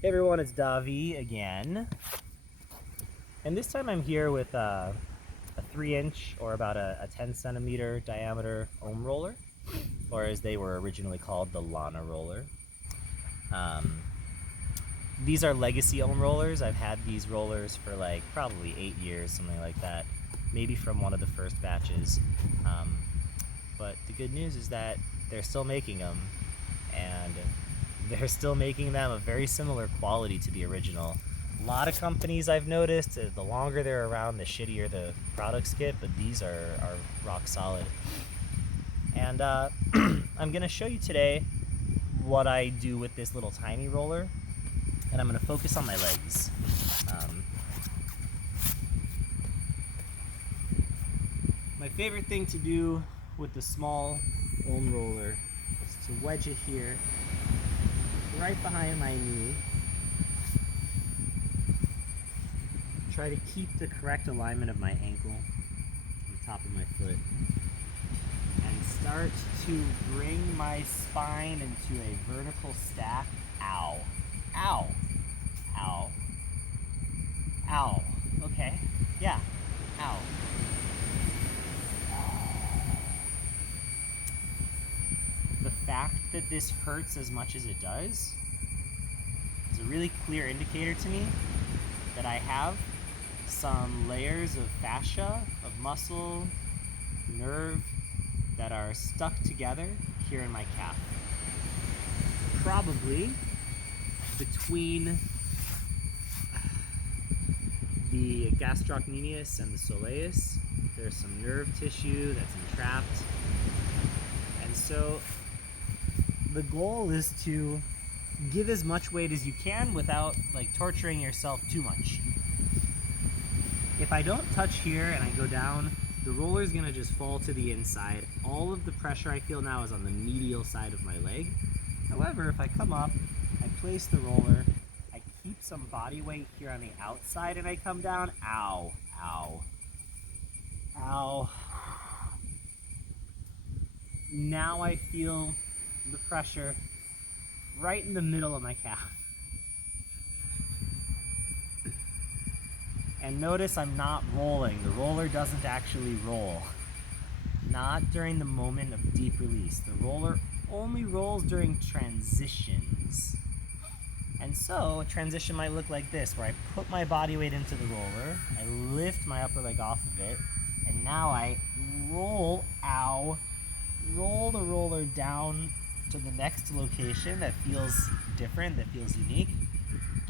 Hey everyone, it's Davi again. And this time I'm here with a 3-inch or about a 10 centimeter diameter ohm roller, or as they were originally called, the Lana roller. Um, these are legacy ohm rollers. I've had these rollers for like probably 8 years, something like that, maybe from one of the first batches. But the good news is that they're still making them, and they're still making them of very similar quality to the original. A lot of companies I've noticed, the longer they're around, the shittier the products get, but these are rock solid. And I'm gonna show you today what I do with this little tiny roller, and I'm gonna focus on my legs. My favorite thing to do with the small ohm roller is to wedge it here, right behind my knee. Try to keep the correct alignment of my ankle on the top of my foot, and start to bring my spine into a vertical stack. Ow. Ow. Ow. Ow. Okay. Yeah. Ow. The fact that this hurts as much as it does is a really clear indicator to me that I have some layers of fascia, of muscle, nerve that are stuck together here in my calf. Probably between the gastrocnemius and the soleus, there's some nerve tissue that's entrapped. And so the goal is to give as much weight as you can without like torturing yourself too much. If I don't touch here and I go down, the roller is gonna just fall to the inside. All of the pressure I feel now is on the medial side of my leg. However, if I come up, I place the roller, I keep some body weight here on the outside, and I come down. Ow, ow, ow. Now I feel the pressure right in the middle of my calf. And notice I'm not rolling. The roller doesn't actually roll. Not during the moment of deep release. The roller only rolls during transitions. And so a transition might look like this, where I put my body weight into the roller, I lift my upper leg off of it, and now I roll, roll the roller down to the next location that feels different, that feels unique.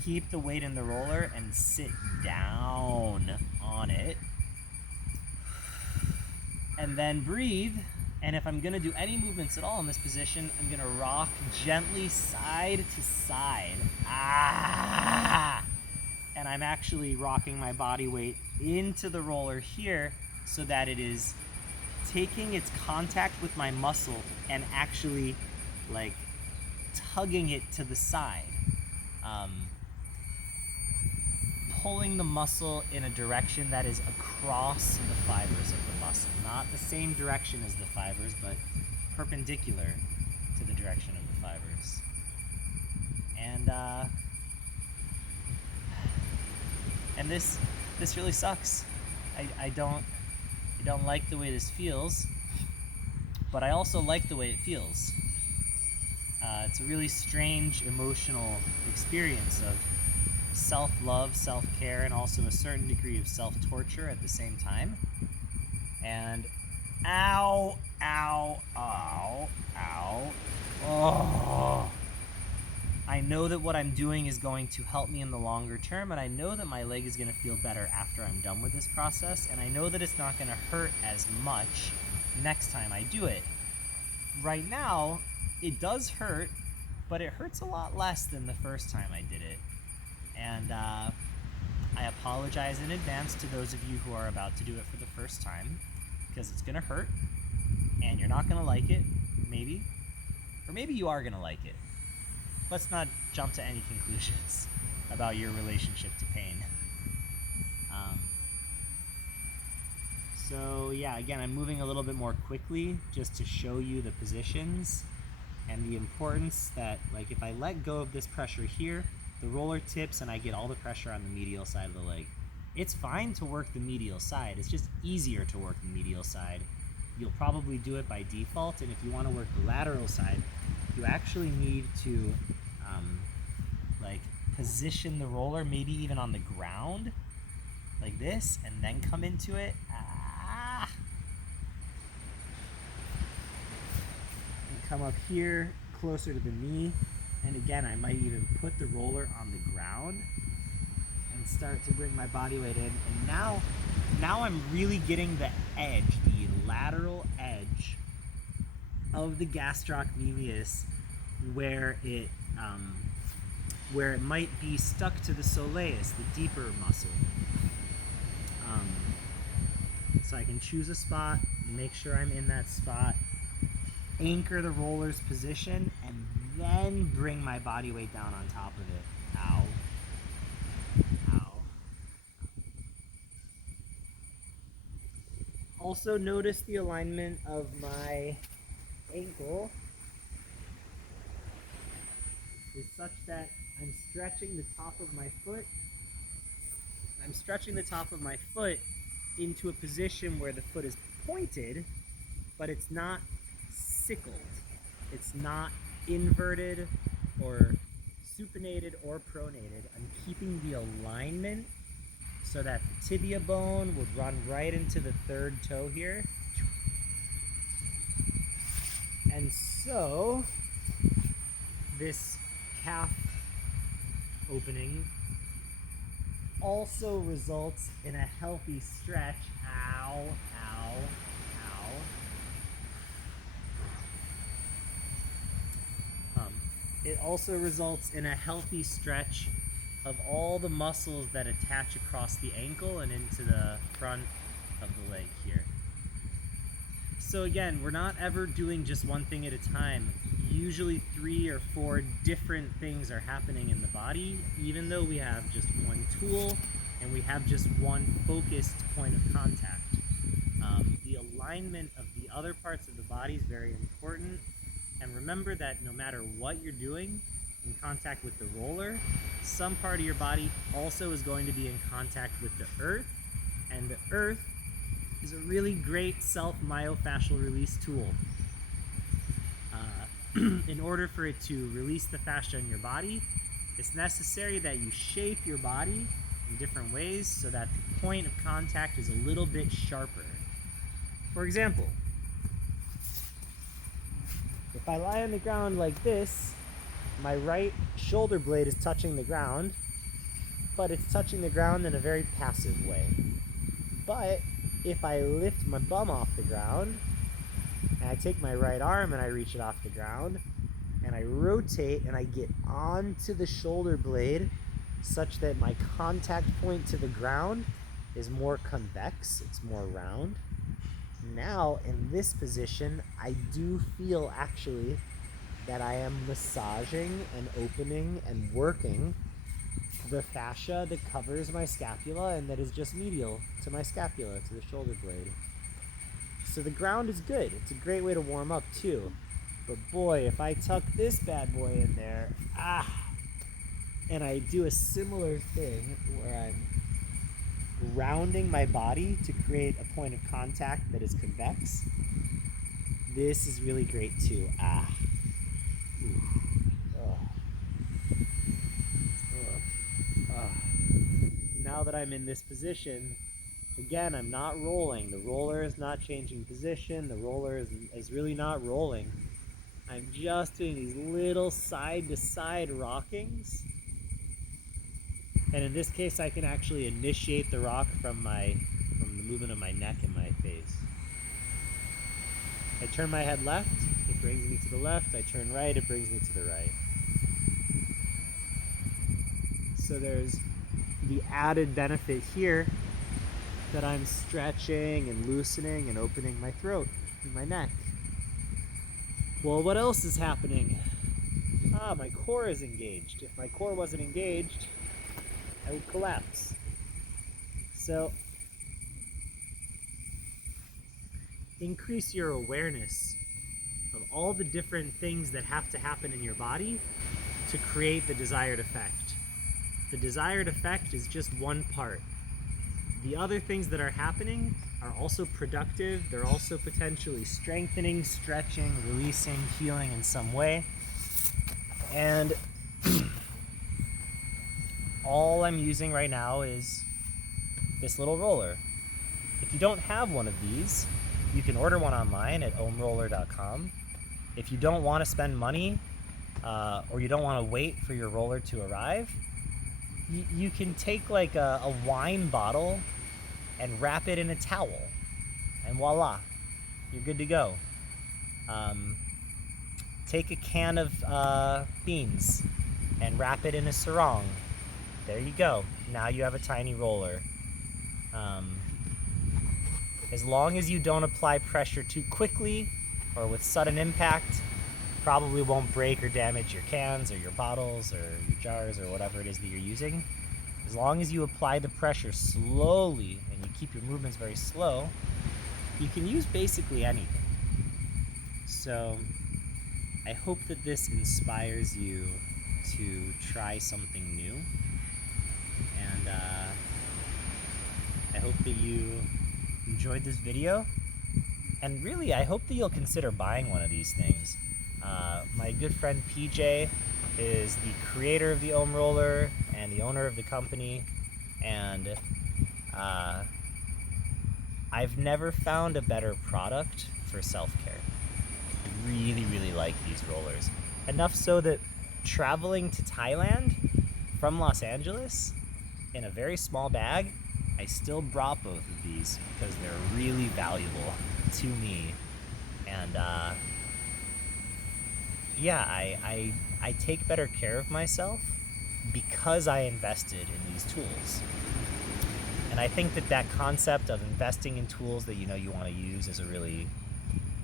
Keep the weight in the roller and sit down on it. And then breathe. And if I'm gonna do any movements at all in this position, I'm gonna rock gently side to side. And I'm actually rocking my body weight into the roller here so that it is taking its contact with my muscle and actually like tugging it to the side. Pulling the muscle in a direction that is across the fibers of the muscle. Not the same direction as the fibers, but perpendicular to the direction of the fibers. And this really sucks. I don't like the way this feels, but I also like the way it feels. It's a really strange emotional experience of self-love, self-care, and also a certain degree of self-torture at the same time. And ow, ow, ow, ow, oh. I know that what I'm doing is going to help me in the longer term, and I know that my leg is going to feel better after I'm done with this process, and I know that it's not going to hurt as much next time I do it. Right now, it does hurt, but it hurts a lot less than the first time I did it. And I apologize in advance to those of you who are about to do it for the first time, because it's gonna hurt, and you're not gonna like it, maybe, or maybe you are gonna like it. Let's not jump to any conclusions about your relationship to pain. So yeah, again, I'm moving a little bit more quickly just to show you the positions and the importance that, like, if I let go of this pressure here, the roller tips and I get all the pressure on the medial side of the leg. It's fine to work the medial side. It's just easier to work the medial side. You'll probably do it by default, and if you want to work the lateral side, you actually need to like position the roller maybe even on the ground like this and then come into it. And come up here closer to the knee, and again I might even put the roller on the ground and start to bring my body weight in. And now I'm really getting the edge, the lateral edge of the gastrocnemius where it might be stuck to the soleus, the deeper muscle. So I can choose a spot, make sure I'm in that spot, anchor the roller's position, and then bring my body weight down on top of it. Ow. Ow. Also notice the alignment of my ankle is such that I'm stretching the top of my foot. I'm stretching the top of my foot into a position where the foot is pointed, but it's not sickled. It's not inverted or supinated or pronated. I'm keeping the alignment so that the tibia bone would run right into the third toe here. And so this calf opening also results in a healthy stretch. Ow, ow, ow. It also results in a healthy stretch of all the muscles that attach across the ankle and into the front of the leg here. So again, we're not ever doing just one thing at a time. Usually 3 or 4 different things are happening in the body, even though we have just one tool and we have just one focused point of contact. The alignment of the other parts of the body is very important. And remember that no matter what you're doing in contact with the roller, some part of your body also is going to be in contact with the earth, and the earth is a really great self-myofascial release tool. In order for it to release the fascia in your body, it's necessary that you shape your body in different ways so that the point of contact is a little bit sharper. For example, if I lie on the ground like this, my right shoulder blade is touching the ground, but it's touching the ground in a very passive way. But if I lift my bum off the ground, and I take my right arm and I reach it off the ground, and I rotate and I get onto the shoulder blade such that my contact point to the ground is more convex, it's more round. Now, in this position, I do feel actually that I am massaging and opening and working the fascia that covers my scapula and that is just medial to my scapula, to the shoulder blade. So the ground is good. It's a great way to warm up too. But boy, if I tuck this bad boy in there, and I do a similar thing where I'm rounding my body to create a point of contact that is convex, this is really great too. Now that I'm in this position, again, I'm not rolling. The roller is not changing position. The roller is really not rolling. I'm just doing these little side-to-side rockings. And in this case, I can actually initiate the rock from the movement of my neck and my face. I turn my head left, it brings me to the left. I turn right, it brings me to the right. So there's the added benefit here that I'm stretching and loosening and opening my throat and my neck. Well, what else is happening? My core is engaged. If my core wasn't engaged, I would collapse. So, increase your awareness of all the different things that have to happen in your body to create the desired effect. the desired effect is just one part. The other things that are happening are also productive. They're also potentially strengthening, stretching, releasing, healing in some way. And all I'm using right now is this little roller. If you don't have one of these, you can order one online at ohmroller.com. If you don't want to spend money or you don't want to wait for your roller to arrive, you can take like a wine bottle and wrap it in a towel, and voila, you're good to go. Take a can of beans and wrap it in a sarong. There you go. Now you have a tiny roller. As long as you don't apply pressure too quickly or with sudden impact, probably won't break or damage your cans or your bottles or your jars or whatever it is that you're using. As long as you apply the pressure slowly and you keep your movements very slow, you can use basically anything. So I hope that this inspires you to try something new. And I hope that you enjoyed this video. And really, I hope that you'll consider buying one of these things. My good friend PJ is the creator of the Ohm Roller and the owner of the company, and I've never found a better product for self-care. I really, really like these rollers. Enough so that traveling to Thailand from Los Angeles in a very small bag, I still brought both of these because they're really valuable to me. And yeah, I take better care of myself because I invested in these tools. And I think that concept of investing in tools that you know you want to use is a really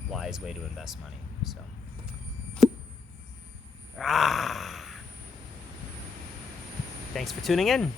wise way to invest money. So, thanks for tuning in.